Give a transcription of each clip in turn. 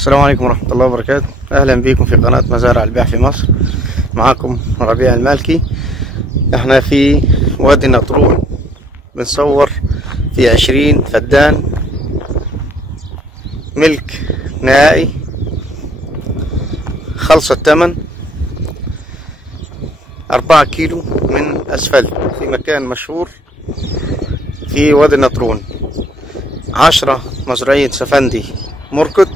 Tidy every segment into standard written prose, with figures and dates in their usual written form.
السلام عليكم ورحمة الله وبركاته. أهلا بكم في قناة مزارع البيع في مصر. معكم ربيع المالكي. احنا في وادي النطرون بنصور في 20 فدان ملك نهائي خلص الثمن 4 كيلو من أسفلت في مكان مشهور في وادي النطرون. 10 مزرعين سفندي مركد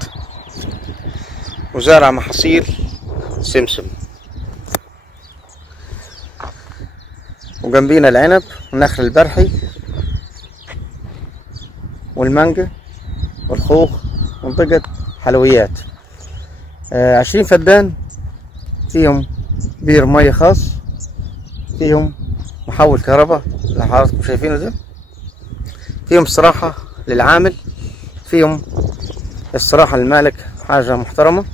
وزارع محاصيل سمسم، وجنبينا العنب والنخل البرحي والمانجا والخوخ منطقة حلويات. 20 فدان فيهم بير مية خاص، فيهم محول كهرباء اللي حضراتكم شايفينه ده، فيهم استراحة للعامل، فيهم استراحة للمالك، حاجة محترمة.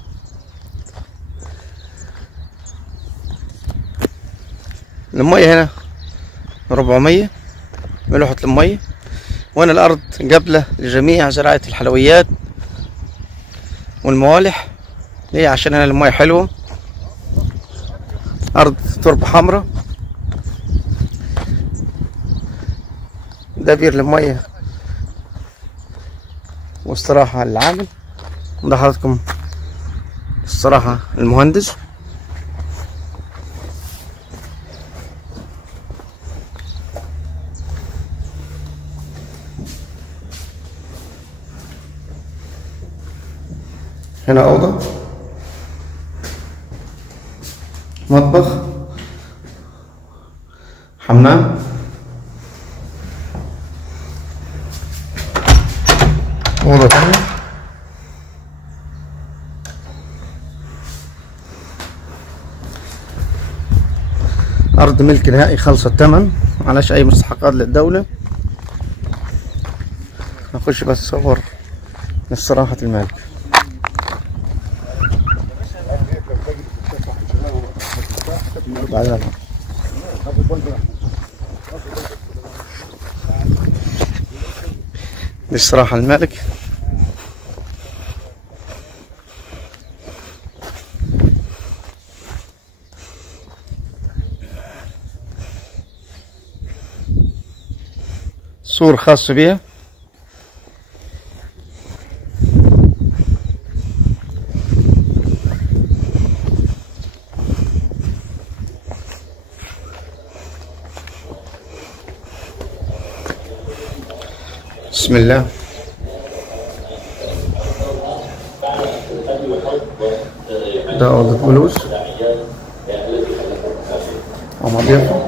المية هنا 400 ملوحة المية، وهنا الأرض قابلة لجميع زراعة الحلويات والموالح. ليه؟ عشان هنا المية حلوة، أرض تربة حمراء. ده بير للمية واستراحة للعامل، وده حضراتكم استراحة المهندس. هنا أوضة، مطبخ، حمام، أوضة تانية، أرض ملك نهائي خلص الثمن، معلاش أي مستحقات للدولة. نخش بس صور لاستراحة المالك. دي استراحة المالك. سور خاص بيها. بسم الله. ده أوضة جلوس ومضيفة.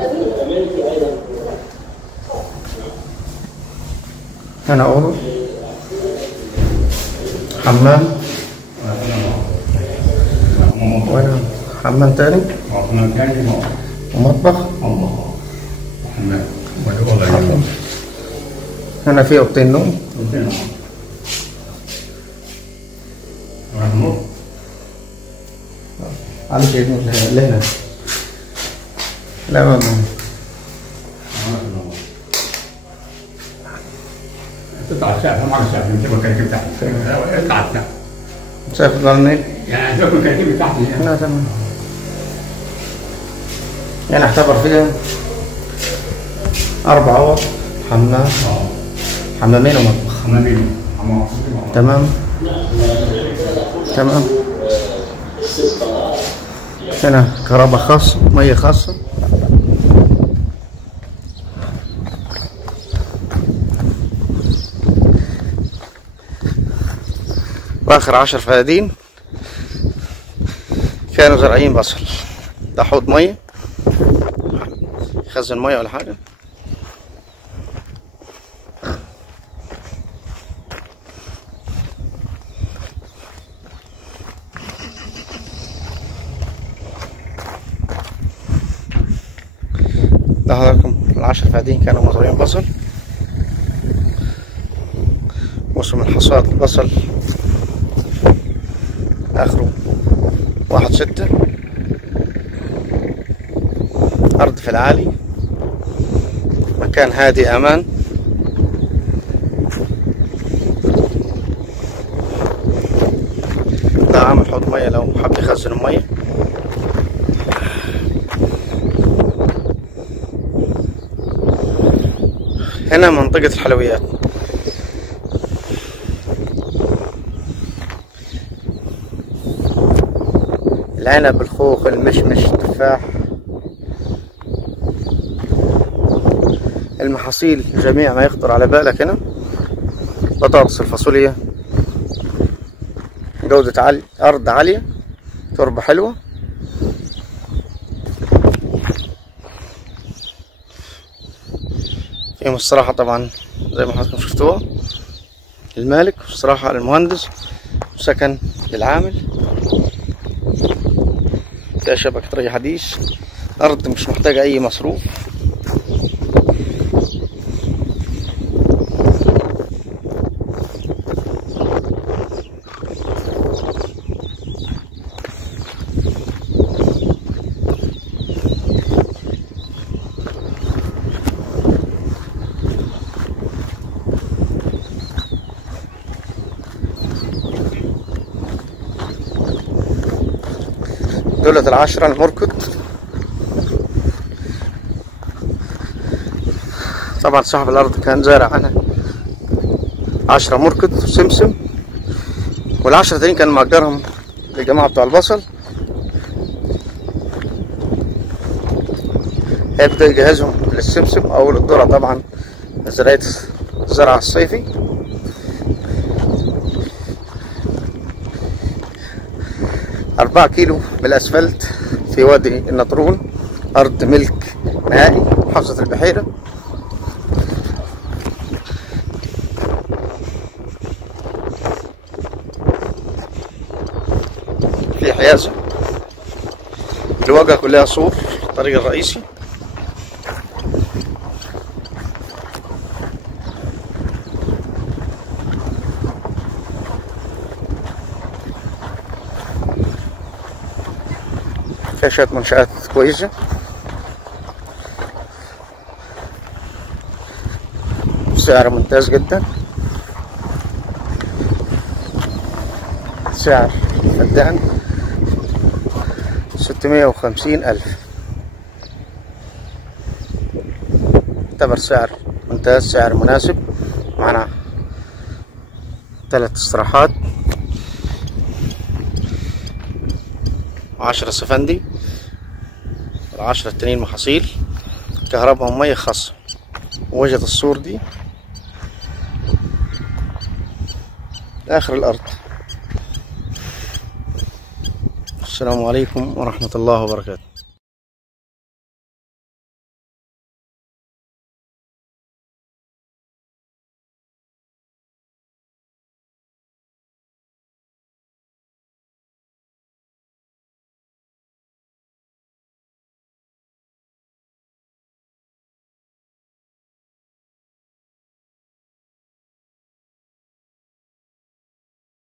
هنا أوضة، حمام، وهنا حمام تاني ومطبخ. هنا في أوضتين نوم. على شيء لهنا لا ما تطلع السقف مع السقف انت مكان تحت اطلع السقف سقف ضلني يعني انت مكان تحت. لا تمام، يعني اعتبر فيها 4 أوض، حمام، حمامين ومطبخ. تمام تمام. هنا كهرباء خاصة، مية خاصة. واخر 10 فدادين كانوا زارعين بصل. ده حوض مية يخزن مية ولا حاجة. ده حضراتكم 10 فدادين كانوا مزروعين بصل. موسم الحصاد البصل اخره 1/6. ارض في العالي، مكان هادي امان. حوض مية لو حب يخزن المية. هنا منطقة الحلويات، العنب، الخوخ، المشمش، التفاح، المحاصيل جميع ما يخطر على بالك هنا. بطاطس، الفاصوليا، جودة عالية، أرض عالية، تربة حلوة. فيهم الصراحة طبعا زي ما حضراتكم شفتوها، المالك والصراحة المهندس، وسكن للعامل، فيها شبكة ري حديث، أرض مش محتاجة أي مصروف. دولة العشرة المركد. طبعا صاحب الأرض كان زارع عنها 10 مركد وسمسم، والعشرة التانيين كان مأجرهم للجماعة بتوع البصل. هيبدأ يجهزهم للسمسم أو للذرة، طبعا زراعة الزرع الصيفي. أربعة كيلو من الأسفلت في وادي النطرون، أرض ملك نهائي، محافظة البحيرة. في حيازة، الواجهة كلها سور، الطريق الرئيسي. فيها شوية منشآت كويسة، سعر ممتاز جدا، سعر الدهن 650,000، يعتبر سعر ممتاز، سعر مناسب. معنا 3 استراحات و10 سفندي، ال10 التانيين محاصيل، كهرباء ومية خاصة. وجهة السور دي آخر الأرض. السلام عليكم ورحمة الله وبركاته.